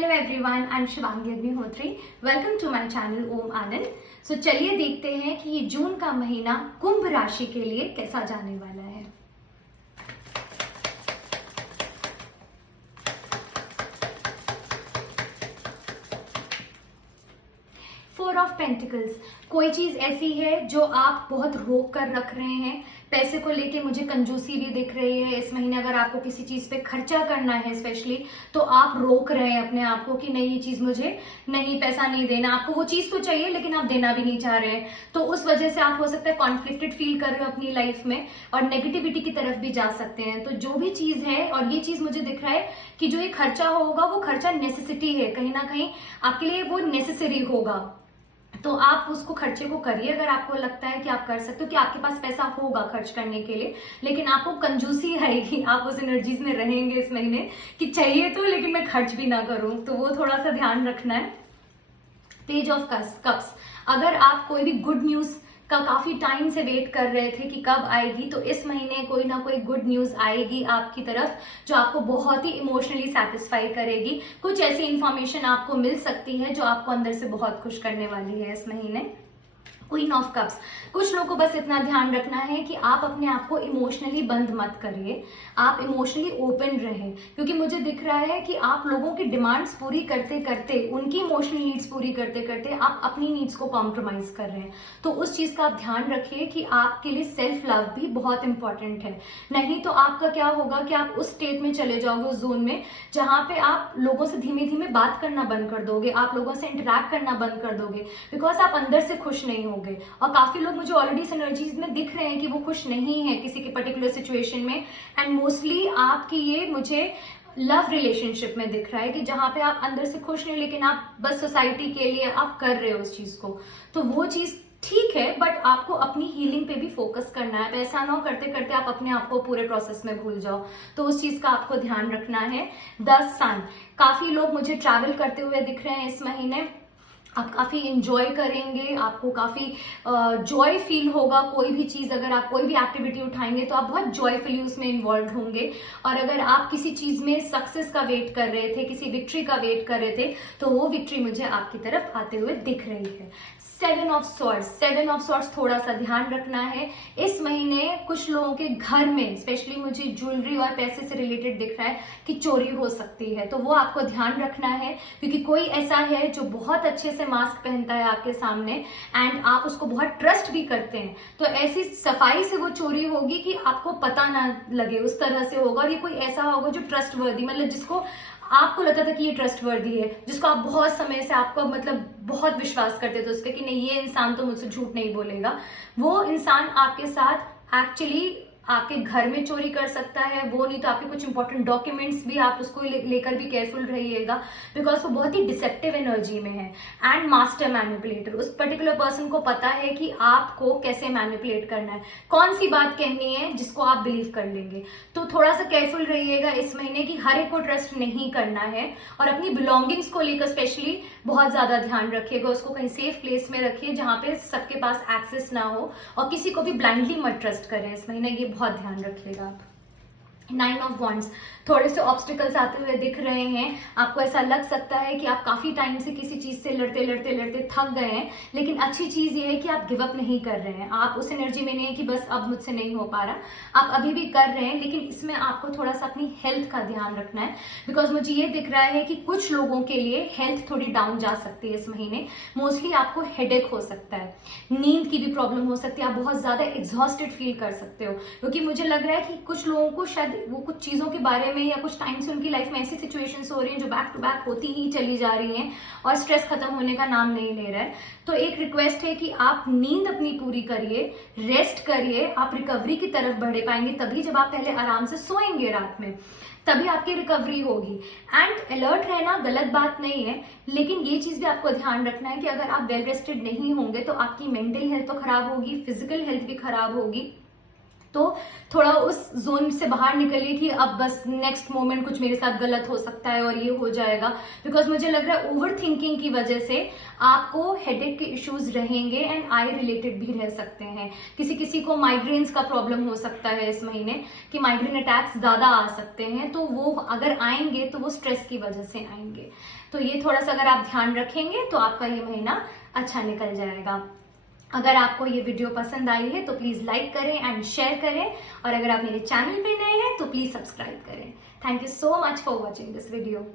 Hello everyone, I am Shivangi Agnihotri. Welcome to my channel Om Anand. So चलिए देखते हैं कि ये जून का महीना कुंभ राशि के लिए कैसा जाने वाला है। फोर ऑफ पेंटिकल्स, कोई चीज ऐसी है जो आप बहुत रोक कर रख रहे हैं। पैसे को लेके मुझे कंजूसी भी दिख रही है इस महीने। अगर आपको किसी चीज पे खर्चा करना है स्पेशली, तो आप रोक रहे हैं अपने आप को कि नहीं, ये चीज मुझे नहीं, पैसा नहीं देना। आपको वो चीज तो चाहिए लेकिन आप देना भी नहीं चाह रहे हैं, तो उस वजह से आप हो सकता है कॉन्फ्लिक्टेड फील कर रहे हो अपनी लाइफ में और नेगेटिविटी की तरफ भी जा सकते हैं। तो जो भी चीज है, और ये चीज मुझे दिख रहा है कि जो ये खर्चा होगा वो खर्चा नेसेसिटी है, कहीं ना कहीं आपके लिए वो नेसेसरी होगा, तो आप उसको खर्चे को करिए अगर आपको लगता है कि आप कर सकते हो, कि आपके पास पैसा होगा खर्च करने के लिए। लेकिन आपको कंजूसी आएगी, आप उस एनर्जीज में रहेंगे इस महीने कि चाहिए तो लेकिन मैं खर्च भी ना करूं, तो वो थोड़ा सा ध्यान रखना है। पेज ऑफ कप्स, अगर आप कोई भी गुड न्यूज का काफी टाइम से वेट कर रहे थे कि कब आएगी, तो इस महीने कोई ना कोई गुड न्यूज आएगी आपकी तरफ जो आपको बहुत ही इमोशनली सेटिस्फाई करेगी। कुछ ऐसी इंफॉर्मेशन आपको मिल सकती है जो आपको अंदर से बहुत खुश करने वाली है इस महीने। क्वीन ऑफ कप्स, कुछ लोगों को बस इतना ध्यान रखना है कि आप अपने आप को इमोशनली बंद मत करिए, आप इमोशनली ओपन रहें, क्योंकि मुझे दिख रहा है कि आप लोगों की डिमांड्स पूरी करते करते, उनकी इमोशनल नीड्स पूरी करते करते आप अपनी नीड्स को कॉम्प्रोमाइज कर रहे हैं। तो उस चीज का आप ध्यान रखिए कि आपके लिए सेल्फ लव भी बहुत इंपॉर्टेंट है। नहीं तो आपका क्या होगा कि आप उस स्टेट में चले जाओगे, उस जोन में जहां पे आप लोगों से धीमे धीमे बात करना बंद कर दोगे, आप लोगों से इंटरैक्ट करना बंद कर दोगे, बिकॉज आप अंदर से खुश नहीं हो। और काफी लोग मुझे ऑलरेडी इस एनर्जीज में दिख रहे हैं कि वो खुश नहीं है किसी के पर्टिकुलर सिचुएशन में, एंड मोस्टली आपकी ये मुझे लव रिलेशनशिप में दिख रहा है कि जहां पे आप अंदर से खुश नहीं, लेकिन आप बस सोसाइटी के लिए आप कर रहे हो उस चीज को। तो वो चीज ठीक है, बट आपको अपनी हीलिंग पे भी फोकस करना है। ऐसा ना हो करते करते आप अपने आप को पूरे प्रोसेस में भूल जाओ, तो उस चीज का आपको ध्यान रखना है। 10 सन, काफी लोग मुझे ट्रैवल करते हुए दिख रहे हैं इस महीने। आप काफी इंजॉय करेंगे, आपको काफी जॉय फील होगा। कोई भी चीज, अगर आप कोई भी एक्टिविटी उठाएंगे तो आप बहुत जॉयफुली उसमें इन्वॉल्व होंगे। और अगर आप किसी चीज में सक्सेस का वेट कर रहे थे, किसी विक्ट्री का वेट कर रहे थे, तो वो विक्ट्री मुझे आपकी तरफ आते हुए दिख रही है। 7 ऑफ सॉर्ड्स, थोड़ा सा ध्यान रखना है इस महीने। कुछ लोगों के घर में स्पेशली मुझे ज्वेलरी और पैसे से रिलेटेड दिख रहा है कि चोरी हो सकती है, तो वो आपको ध्यान रखना है, क्योंकि कोई ऐसा है जो बहुत अच्छे से मास्क पहनता है आपके सामने एंड आप उसको बहुत ट्रस्ट भी करते हैं, तो ऐसी सफाई से वो चोरी होगी कि आपको पता ना लगे, उस तरह से होगा। और ये कोई ऐसा होगा जो ट्रस्ट वर्दी, मतलब जिसको आपको लगता था कि ये ट्रस्ट वर्दी है, जिसको आप बहुत समय से आपको मतलब बहुत विश्वास करते थे उस पर कि नहीं, ये इंसान तो मुझसे झूठ नहीं बोलेगा, वो इंसान आपके साथ एक्चुअली आपके घर में चोरी कर सकता है। वो नहीं तो आपके कुछ इंपॉर्टेंट डॉक्यूमेंट्स भी, आप उसको लेकर भी केयरफुल रहिएगा, बिकॉज वो बहुत ही डिसेप्टिव एनर्जी में है। एंड मास्टर मैनिपुलेटर, उस पर्टिकुलर पर्सन को पता है कि आपको कैसे मैनिपुलेट करना है, कौन सी बात कहनी है जिसको आप बिलीव कर लेंगे। तो थोड़ा सा केयरफुल रहिएगा इस महीने की, हर एक को ट्रस्ट नहीं करना है। और अपनी बिलोंगिंग्स को लेकर स्पेशली बहुत ज्यादा ध्यान रखिएगा, उसको कहीं सेफ प्लेस में रखिए जहां पे सबके पास एक्सेस ना हो, और किसी को भी ब्लाइंडली मत ट्रस्ट करें इस महीने, ये बहुत ध्यान रखिएगा आप। 9 ऑफ वॉन्ड्स, थोड़े से ऑब्स्टिकल्स आते हुए दिख रहे हैं। आपको ऐसा लग सकता है कि आप काफी टाइम से किसी चीज से लड़ते लड़ते लड़ते थक गए हैं, लेकिन अच्छी चीज ये है कि आप गिव अप नहीं कर रहे हैं। आप उस एनर्जी में नहीं है कि बस अब मुझसे नहीं हो पा रहा, आप अभी भी कर रहे हैं, लेकिन इसमें आपको थोड़ा सा अपनी हेल्थ का ध्यान रखना है, बिकॉज मुझे ये दिख रहा है कि कुछ लोगों के लिए हेल्थ थोड़ी डाउन जा सकती है इस महीने। मोस्टली आपको हेडेक हो सकता है, नींद की भी प्रॉब्लम हो सकती है, आप बहुत ज्यादा एग्जॉस्टेड फील कर सकते हो, क्योंकि मुझे लग रहा है कि कुछ लोगों को शायद वो कुछ चीजों के बारे में या कुछ टाइम से उनकी लाइफ में ऐसी सिचुएशंस हो रही हैं जो बैक टू बैक होती ही चली जा रही हैं और स्ट्रेस खत्म होने का नाम नहीं ले रहा है। तो एक रिक्वेस्ट है कि आप नींद अपनी पूरी करिए, रेस्ट करिए, आप रिकवरी की तरफ बढ़े पाएंगे तभी जब आप पहले आराम से सोएंगे रात में, तभी आपकी रिकवरी होगी। एंड अलर्ट रहना गलत बात नहीं है, लेकिन ये चीज भी आपको ध्यान रखना है कि अगर आप वेल रेस्टेड नहीं होंगे तो आपकी मेंटल हेल्थ तो खराब होगी, फिजिकल हेल्थ भी खराब होगी, तो थोड़ा उस जोन से बाहर निकलिए कि अब बस नेक्स्ट मोमेंट कुछ मेरे साथ गलत हो सकता है और ये हो जाएगा। बिकॉज मुझे लग रहा है ओवर थिंकिंग की वजह से आपको हेडेक के इश्यूज रहेंगे एंड आई रिलेटेड भी रह सकते हैं। किसी किसी को माइग्रेन्स का प्रॉब्लम हो सकता है इस महीने, कि माइग्रेन अटैक्स ज्यादा आ सकते हैं, तो वो अगर आएंगे तो वो स्ट्रेस की वजह से आएंगे। तो ये थोड़ा सा अगर आप ध्यान रखेंगे तो आपका ये महीना अच्छा निकल जाएगा। अगर आपको ये वीडियो पसंद आई है तो प्लीज लाइक करें एंड शेयर करें, और अगर आप मेरे चैनल पे नए हैं तो प्लीज सब्सक्राइब करें। Thank you so much for watching this video.